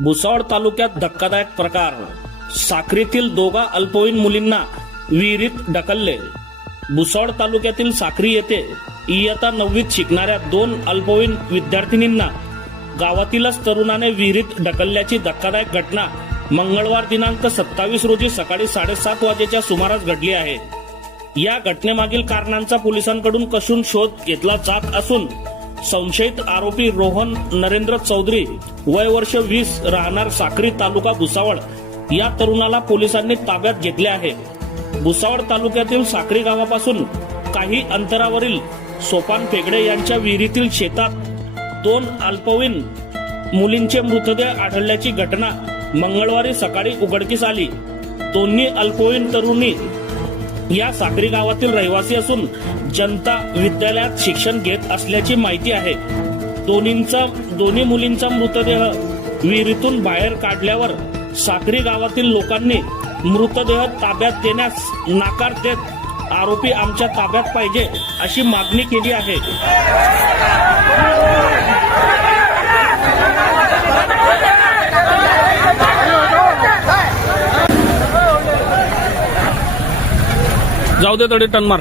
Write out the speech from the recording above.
भुसावळ तालुक्यात धक्कादायक प्रकार. साक्रीतील दोघा अल्पवयीन मुलींना विहिरीत ढकलले. भुसावळ तालुक्यातील साक्री येथे इयत्ता 9वीत शिकणाऱ्या 2 अल्पवयीन विद्यार्थिनींना गावातीलच तरुणाने विहिरीत ढकलल्याची धक्कादायक घटना मंगळवार दिनांक 27 रोजी सकाळी 7:30 वाजेच्या सुमारास घडली आहे. या घटनेमागील कारणांचा पोलिसांकडून कसून शोध घेतला जात असून संशयित आरोपी रोहन नरेंद्र चौधरी वय वर्ष 20 राहणार साक्री तालुका भुसावळ या तरुणाला पोलिसांनी ताब्यात घेतले आहे. भुसावळ तालुक्यातील साक्री गावापासून काही अंतरावरील सोपान फेगडे यांच्या विहिरीतील शेतात 2 अल्पवयीन मुलींचे मृतदेह आढळल्याची घटना मंगळवारी सकाळी उघडकीस आली. दोन्ही अल्पवयीन तरुणी या साक्री गावातील रहिवासी असून जनता विद्यालयात शिक्षण घेत असल्याची माहिती आहे. दोन्ही मुलींचा मृतदेह विहिरीतून बाहेर काढल्यावर साक्री गावातील लोकांनी मृतदेह ताब्यात देण्यास नकार देत आरोपी आमच्या ताब्यात पाहिजे अशी मागणी केली आहे. जाऊ दे थोडी टन मार.